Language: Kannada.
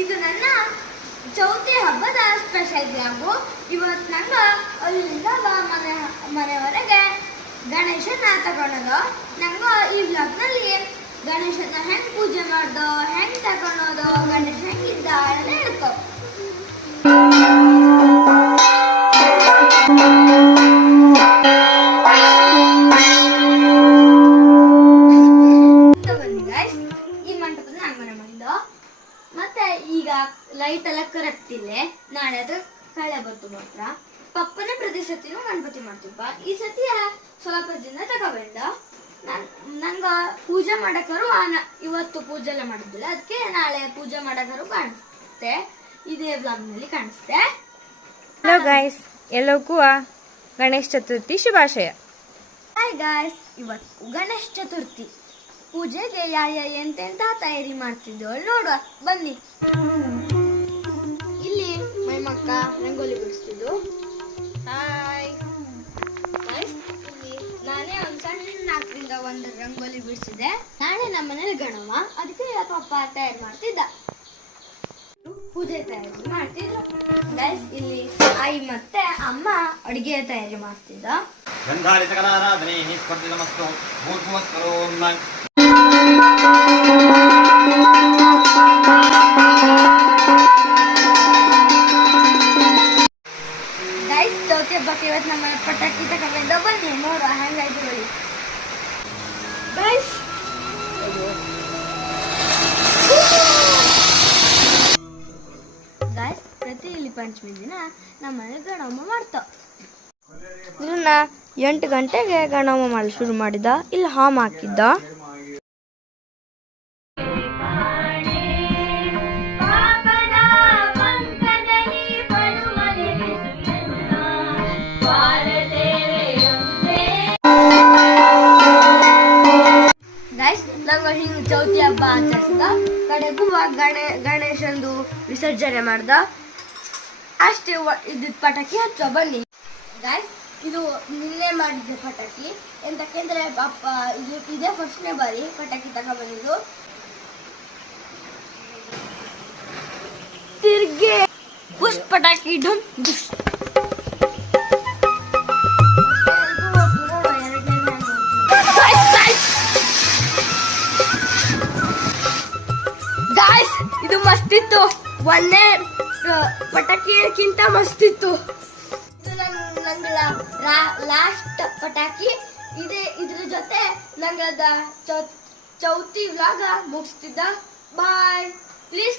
ಇದು ನನ್ನ ಚೌತಿ ಹಬ್ಬದ ಸ್ಪೆಷಲ್ ಬ್ಲಾಗು ಇವತ್ತು ನಂಗ ಅಲ್ಲಿಂದ ಮನೆ, ಮನೆವರೆಗೆ ಗಣೇಶನ ತಗೊಳೋದು. ನಂಗ ಈ ಬ್ಲಾಗ್ನಲ್ಲಿ ಗಣೇಶನ ಹೆಂಗೆ ಪೂಜೆ ಮಾಡ್ದೋ, ಹೆಂಗೆ ತಗೊಳೋದು, ಗಣೇಶ ಹೆಂಗಿದ್ದ ಹೇಳ್ಕೊ. ಈಗ ಲೈಟ್ ಎಲ್ಲ ಕರೆಕ್ಟ್ ಇಲ್ಲೇ ನಾಳೆ ಅದು ಕಳೆ ಬತ್ತು ಮಾತ್ರ. ಪಪ್ಪನ ಪ್ರತಿ ಸತಿನೂ ಗಣಪತಿ ಮಾಡ್ತೀವಪ್ಪ ಈ ಸತಿ ಸ್ವಲ್ಪ ದಿನ ತಗೊಬಂದ ನಂಗ ಪೂಜೆ ಮಾಡಕರು ಇವತ್ತು ಪೂಜೆ ಎಲ್ಲ ಮಾಡಿದ್ದಿಲ್ಲ. ಅದಕ್ಕೆ ನಾಳೆ ಪೂಜೆ ಮಾಡಕರು ಕಾಣಿಸುತ್ತೆ ಇದೇ ಬ್ಲಾಗ್ನಲ್ಲಿ ಕಾಣಿಸುತ್ತೆ ಹಲೋ ಗಾಯ್ಸ್ ಎಲ್ಲರಿಗೂ ಗಣೇಶ ಚತುರ್ಥಿ ಶುಭಾಶಯ. ಹಾಯ್ ಗಾಯ್ಸ್ ಇವತ್ತು ಗಣೇಶ ಚತುರ್ಥಿ. ಪೂಜೆಗೆ ಯಾ ಯಾ ಎಂತೆಂತ ತಯಾರಿ ಮಾಡ್ತಿದ್ದವಳು ನೋಡುವ, ಬನ್ನಿ. ಇಲ್ಲಿ ಮೈಮಕ್ಕ ರಂಗೋಲಿ ಬಿಡಿಸ್ತಿದ್ದು. ಹಾಯ್ ನಾನೇ ಒಂದು ಸಣ್ಣ ನಾಲ್ಕರಿಂದ ಒಂದು ರಂಗೋಲಿ ಬಿಡಿಸಿದೆ. ನಾಳೆ ನಮ್ಮ ಮನೇಲಿ ಗಣವ ಅದಕ್ಕೆ ಪಪ್ಪ ತಯಾರು ಮಾಡ್ತಿದ್ದ. ಪೂಜೆ ತಯಾರಿ ಮಾಡ್ತಿದ್ರು. ಗೈಸ್ ಇಲ್ಲಿ ಆಯಿ ಮತ್ತೆ ಅಮ್ಮ ಅಡಿಗೆ ತಯಾರಿ ಮಾಡ್ತಿದ್ದ. ಗಂಧಾರಿತಕರಾರಾಧನೆ ಸ್ಪರ್ಧಿತಮಸ್ತು ನಮಸ್ತು. ಗೈಸ್ ಚೌತಿ ಪ್ರತಿ ಇಲ್ಲಿ ಪಂಚಮಿ ದಿನ ಗಣಮ್ಮ ಇದನ್ನ ಎಂಟು ಗಂಟೆಗೆ ಗಣಮ್ಮ ಮಾಡಲು ಶುರು ಮಾಡಿದ ಇಲ್ಲಿ ಹಾಮ್ ಹಾಕಿದ್ದ. ಹಿಂಗೆ ಚೌತಿ ಹಬ್ಬ ಆಚರಿಸ್ದ ಕಡೆಗೂ ಗಣೇ, ಗಣೇಶಂದು ವಿಸರ್ಜನೆ ಮಾಡ್ದ. ಅಷ್ಟೇ ಇದ್ದಿದ್ದ ಪಟಾಕಿ ಹಚ್ಚೋ ಬನ್ನಿ. ಗಾಯ್ಸ್ ಇದು ನಿನ್ನೆ ಮಾಡಿದ್ದೆ ಪಟಾಕಿ. ಎಂತಕ್ಕೆಂದ್ರೆ ಅಪ್ಪ ಇದು ಇದೇ ಫಸ್ಟ್ನೇ ಬಾರಿ ಪಟಾಕಿ ತಗೊಬಂದಿದ್ದು. ತಿರ್ಗೆ ಪುಷ್ ಪಟಾಕಿ ಢುಮ್ ಇದು ಮಸ್ತಿತ್ತು. ಒಂದೇ ಪಟಾಕಿಗಿಂತ ಮಸ್ತಿತ್ತು. ಇದು ನನ್ ನಂಗಳ ಲಾಸ್ಟ್ ಪಟಾಕಿ. ಇದೆ, ಇದ್ರ ಜೊತೆ ನಂಗದ ಚೌತಿ ವ್ಲಾಗ ಮುಗಿಸ್ತಿದ್ದ. ಬಾಯ್ ಪ್ಲೀಸ್